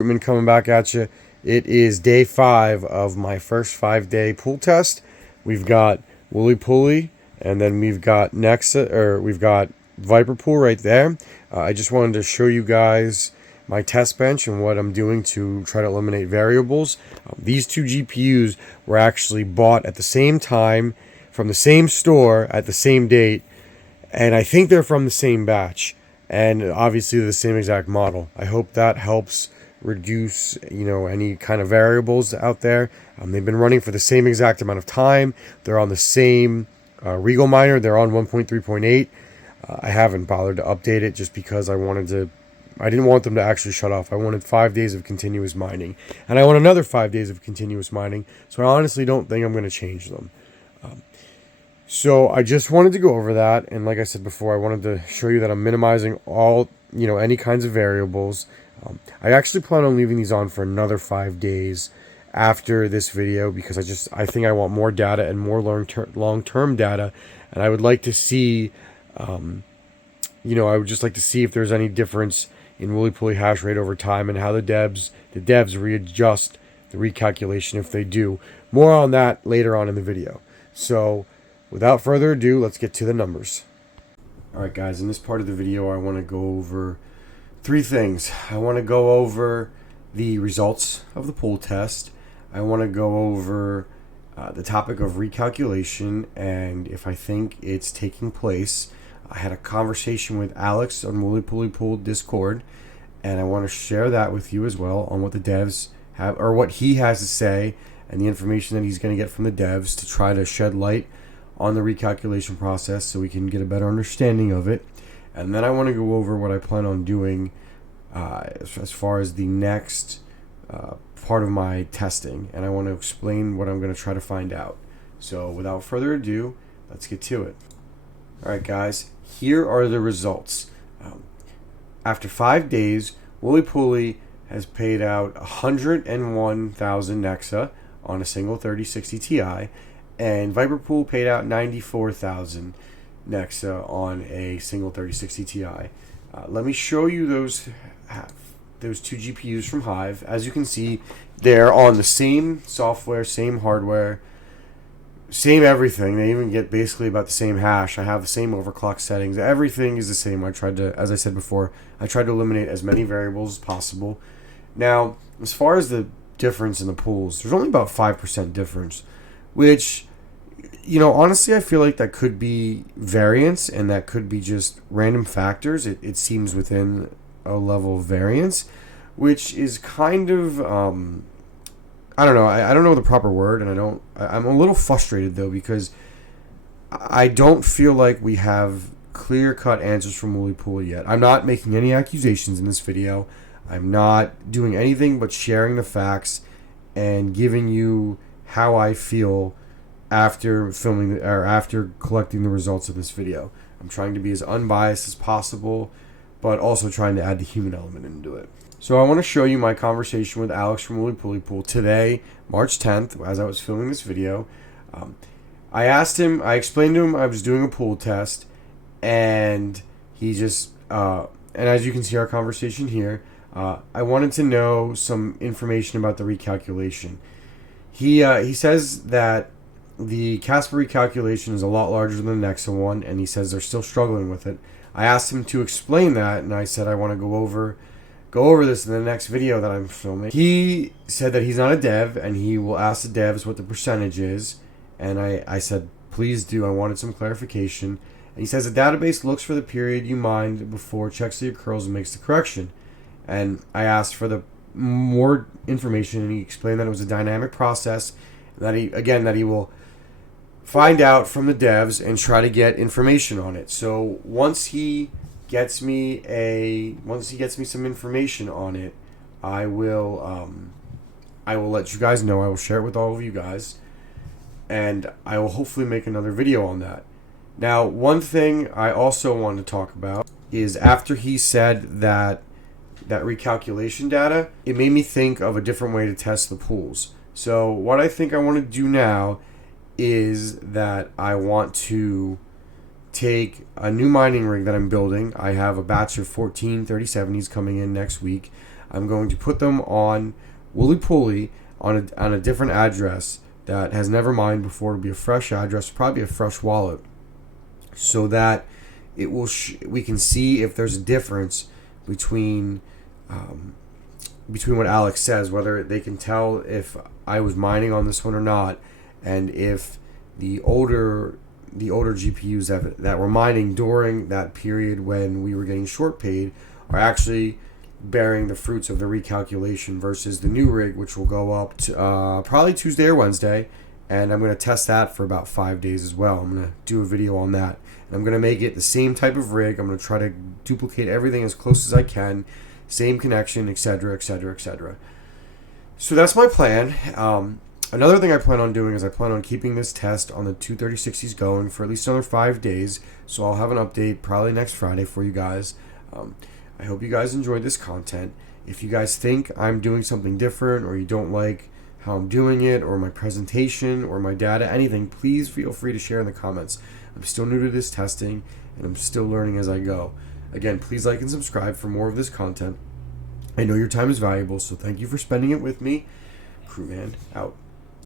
Coming back at you. It is day 5 of my first 5-day pool test. We've got Woolypooly, and then we've got Nexa, or we've got Vipor right there. I just wanted to show you guys my test bench and what I'm doing to try to eliminate variables. These two GPUs were actually bought at the same time from the same store at the same date, and I think they're from the same batch, and obviously the same exact model. I hope that helps reduce any kind of variables out there. They've been running for the same exact amount of time. They're on the same Regal miner. They're on 1.3.8. I haven't bothered to update it just because I didn't want them to actually shut off. I wanted 5 days of continuous mining, and I want another 5 days of continuous mining, so I honestly don't think I'm going to change them. So I just wanted to go over that, and like I said before, I wanted to show you that I'm minimizing all, any kinds of variables. I actually plan on leaving these on for another 5 days after this video because I think I want more data and more long-term data, and I would like to see, I would just like to see if there's any difference in Woolypooly hash rate over time and how the devs readjust the recalculation if they do. More on that later on in the video. So, without further ado, let's get to the numbers. Alright guys, in this part of the video I want to go over 3 things. I want to go over the results of the pool test. I want to go over the topic of recalculation and if I think it's taking place. I had a conversation with Alex on Woolypooly Pool Discord, and I want to share that with you as well on what the devs have, or what he has to say, and the information that he's going to get from the devs to try to shed light on the recalculation process so we can get a better understanding of it. And then I want to go over what I plan on doing as far as the next part of my testing, and I want to explain what I'm going to try to find out. So without further ado, let's get to it. Alright guys, here are the results. After 5 days, Woolypooly has paid out 101,000 Nexa on a single 3060 Ti, and Vipor paid out 94,000 Nexa on a single 3060 Ti. Let me show you those two GPUs from Hive. As you can see, they're on the same software, same hardware, same everything. They even get basically about the same hash. I have the same overclock settings. Everything is the same. As I said before, I tried to eliminate as many variables as possible. Now, as far as the difference in the pools, there's only about 5% difference, which, honestly, I feel like that could be variance and that could be just random factors. It seems within a level of variance, which is kind of, I don't know. I don't know the proper word, and I'm a little frustrated, though, because I don't feel like we have clear-cut answers from Woolypooly yet. I'm not making any accusations in this video. I'm not doing anything but sharing the facts and giving you how I feel after filming or after collecting the results of this video. I'm trying to be as unbiased as possible, but also trying to add the human element into it. So I want to show you my conversation with Alex from Woolypooly Pool today, March 10th, as I was filming this video. I explained to him I was doing a pool test, and he just, and as you can see our conversation here, I wanted to know some information about the recalculation. He says that the Casper recalculation is a lot larger than the Nexa one, and he says they're still struggling with it. I asked him to explain that, and I said I want to go over this in the next video that I'm filming. He said that he's not a dev, and he will ask the devs what the percentage is, and I said, please do. I wanted some clarification. And he says the database looks for the period you mined before, checks the curls, and makes the correction. And I asked for the more information, and he explained that it was a dynamic process, and that he will find out from the devs and try to get information on it. So once he gets me some information on it, I will let you guys know. I will share it with all of you guys, and I will hopefully make another video on that. Now, one thing I also want to talk about is after he said that recalculation data, it made me think of a different way to test the pools. So what I think I want to do now is that I want to take a new mining rig that I'm building. I have a batch of 14 3070s coming in next week. I'm going to put them on Woolypooly on a different address that has never mined before. It'll be a fresh address, probably a fresh wallet, so that it will we can see if there's a difference between what Alex says, whether they can tell if I was mining on this one or not, and if the older GPUs that were mining during that period when we were getting short paid are actually bearing the fruits of the recalculation versus the new rig, which will go up to probably Tuesday or Wednesday, and I'm going to test that for about 5 days as well. I'm going to do a video on that, and I'm going to make it the same type of rig. I'm going to try to duplicate everything as close as I can, same connection, etc., etc., etc. So that's my plan. Another thing I plan on doing is I plan on keeping this test on the 23060s going for at least another 5 days. So I'll have an update probably next Friday for you guys. I hope you guys enjoyed this content. If you guys think I'm doing something different, or you don't like how I'm doing it, or my presentation, or my data, anything, please feel free to share in the comments. I'm still new to this testing, and I'm still learning as I go. Again, please like and subscribe for more of this content. I know your time is valuable, so thank you for spending it with me. Crewman out.